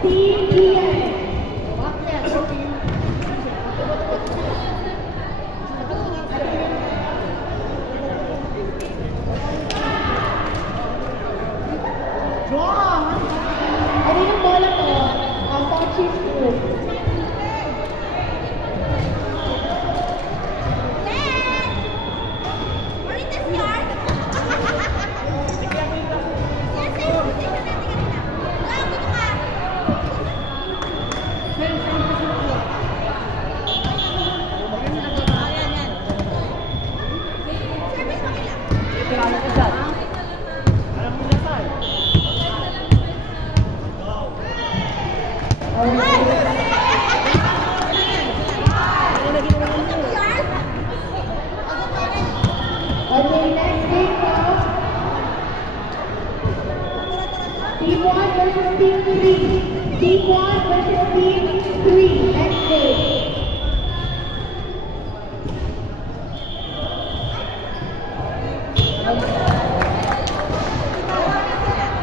Team ES. Ano yung bola ko? Ang Pochis Group. Okay, next game now. Team 1 versus Team 3. Team 1 versus Team 3. Next game.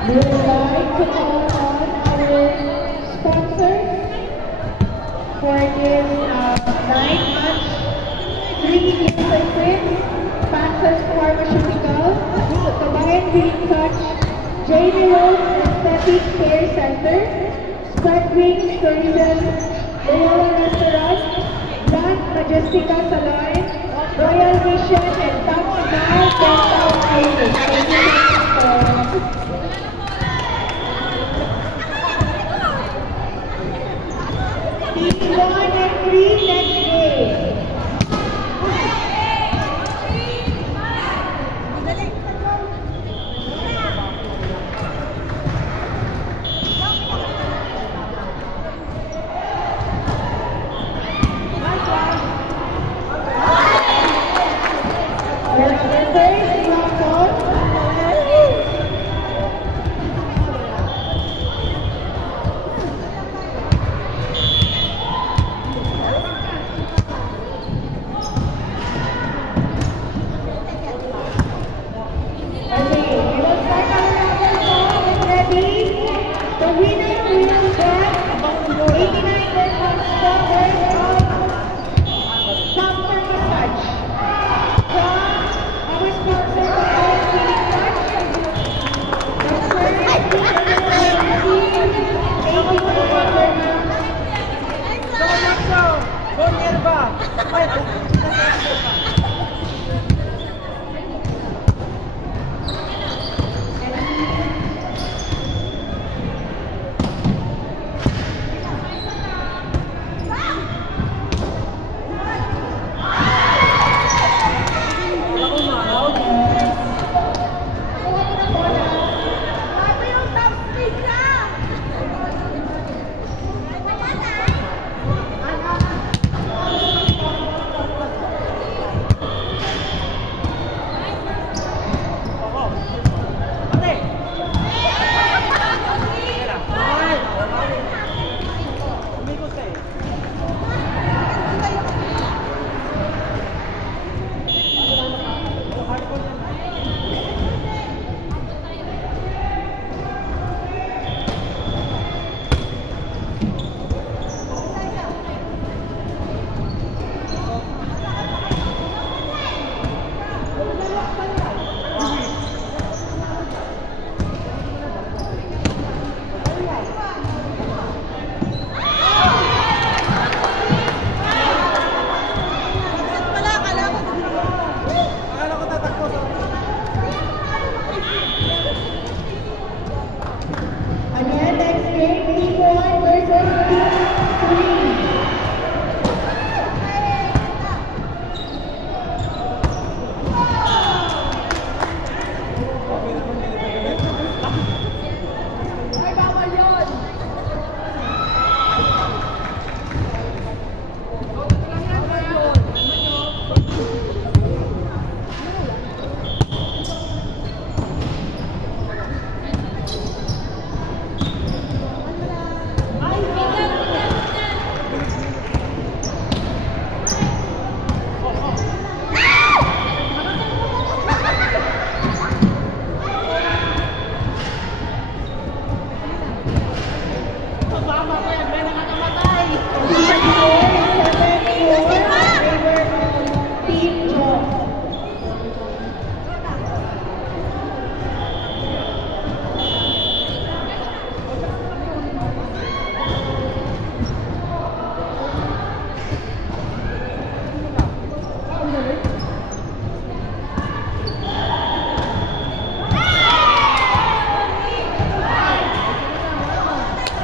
We would like to call on our sponsor for this 9-match 3 circuit. Panthers Pharmaceutical, Kabayan Green Touch, Jamie Rose Aesthetic Care Center, Spread Wings Tourism, Loyola Restaurant, Grand Majestica Salon, Royal Mission, and Tax Now Dental Clinic. Thank you so much. Team 1 and 3, next game.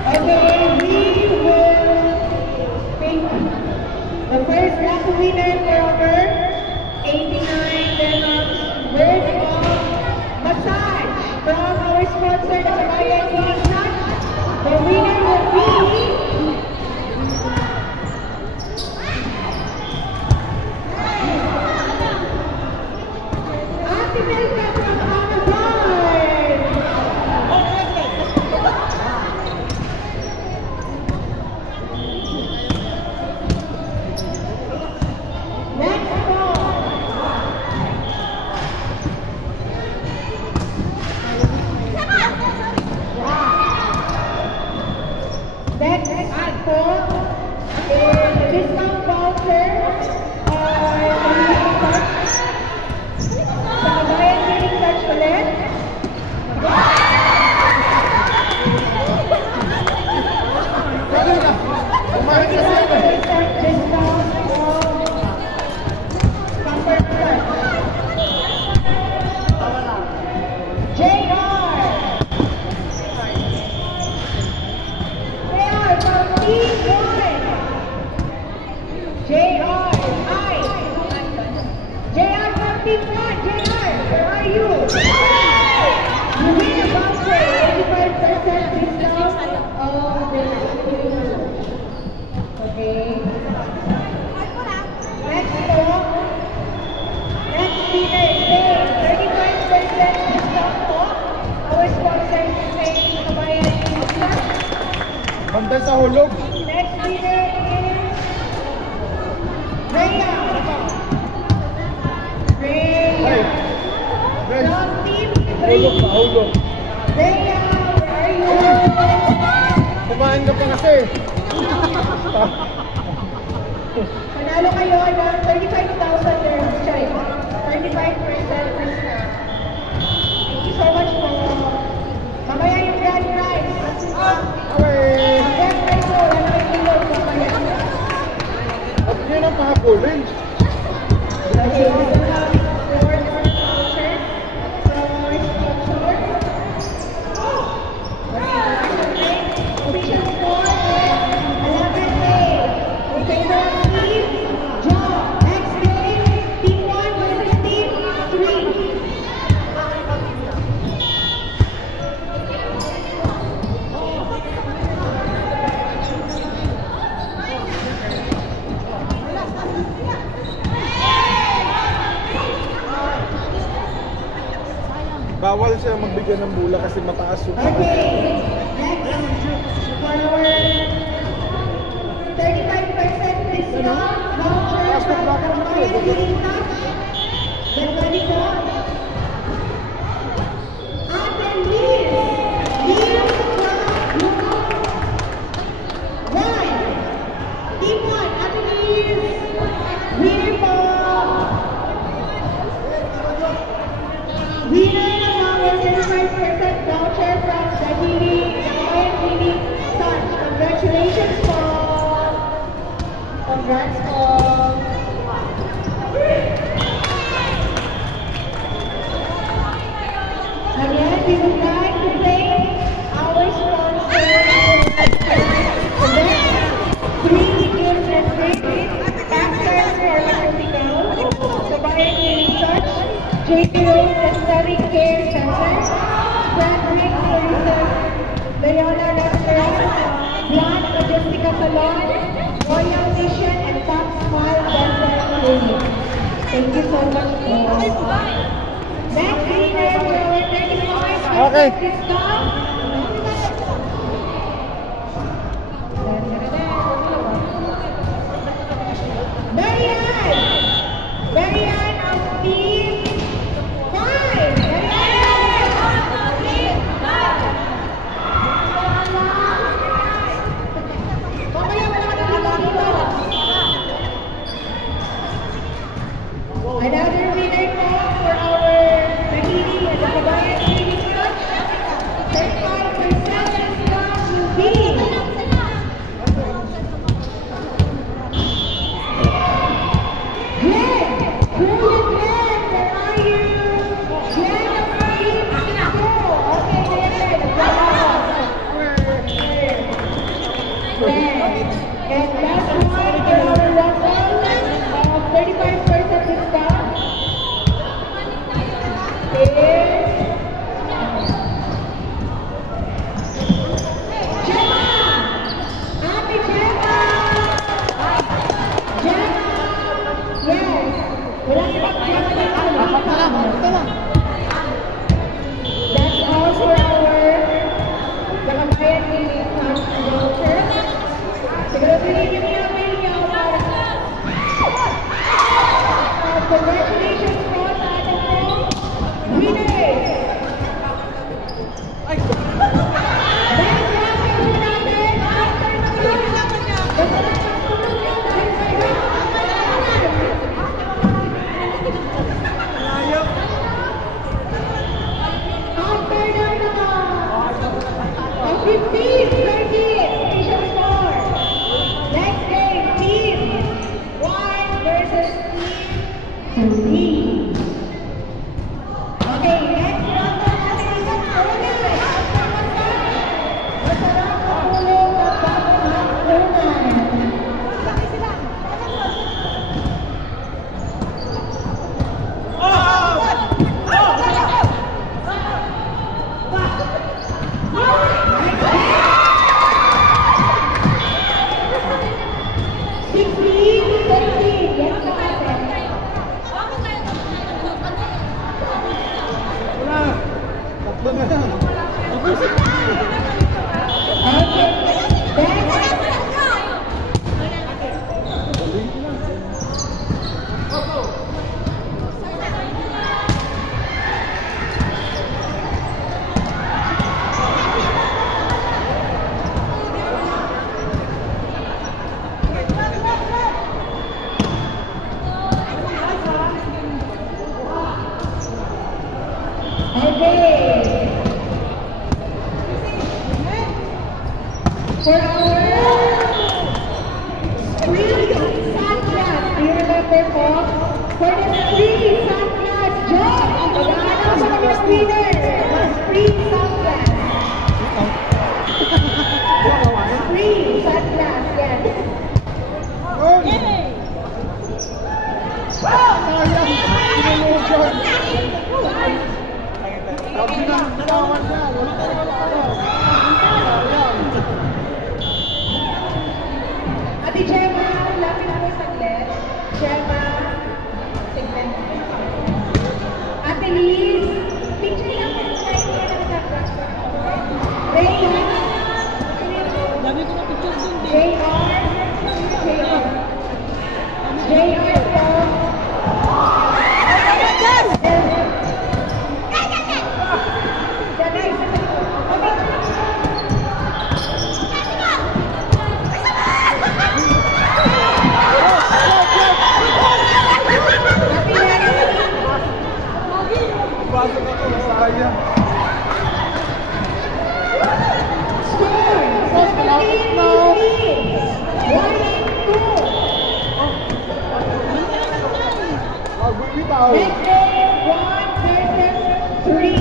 Okay, we will pick the first lucky winner for our 89 dirhams worth of massage from our sponsor, the Kabayan Healing Touch. The winner will be Ate Melka from Amazon. Next call. Next call is a discount voucher sa Kabayan Healing Touch ulit. Bantay sa hulog. Next winner is Rhea. From Team 3. Hulog. Rhea, where are you? Kumain ka pa kasi. Panalo kayo ng 35,000 dirhams. Sorry, 35% discount. Thank you so much po. Mamaya yung grand prize. Ang grand prize po, 1 kilo. At yun ang pahakulin. Okay, we will have 4 different vouchers from our sponsor. Official score is 11A. In favor of Team John. Next game, Team 1 versus Team 3. Bawal siya magbigyan ng bula kasi mataas yung Okay, next for our 35% discount voucher from Kabayan Healing Touch. Get ready po. Ate Liz from One. Team 1, Ate Liz. Winner po. Winner ng our 35% voucher from the Kabayan Healing Touch. Congratulations po. Congrats po. Again, we would like to thank our sponsor for the free gifts and gifts, Access Pharmaceutical, Kabayan Healing Touch, JP Rose Aesthetic Care Center, Bradrick Tourism, Leona Restaurant, Blanc Majestica Salon, Royal Mission, and Top Smile Dental Clinic. Thank you so much po. Next winner for our 35% discount. Marian of Team 5. Another winner po for our Tahiti and the Kabayan Healing Touch. Team 13, station score. Next game, Team 1 versus Team 3. Okay, next round na natin isang tournament. Masarap na ulo at bago ng unan. For our spring sunglass, do you remember po? For the spring sunglass, John! Naghahanap sa mga winner! For spring sunglass. Spring sunglass, yan. Ate Gemma, lapit mo saglit. Gemma, tignan mo. Ate Liz, picture lang ang slide niya ng sakas. Rayhan, Dami ko na picture dun din. JR po. Pasok ako, sayang. Score! Mas malapit na. 1-2. Bumitaw. Next game, 1 versus 3.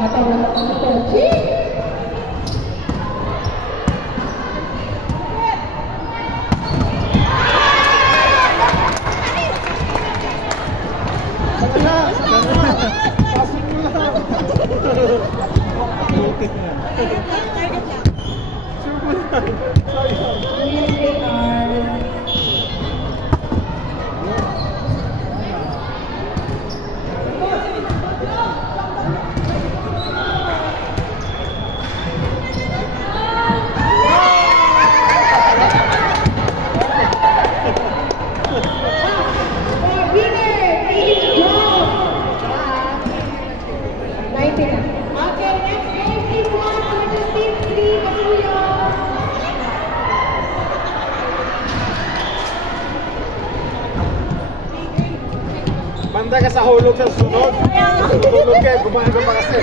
Katawa na kami po. Pasok mo lang. Butik na. Sure mo lang. Sayang. Okay, next game, Team 1 versus Team 3. Masuyo. Banda ka sa hulog sa sunod. Tulog ka, gumaga pa kasi.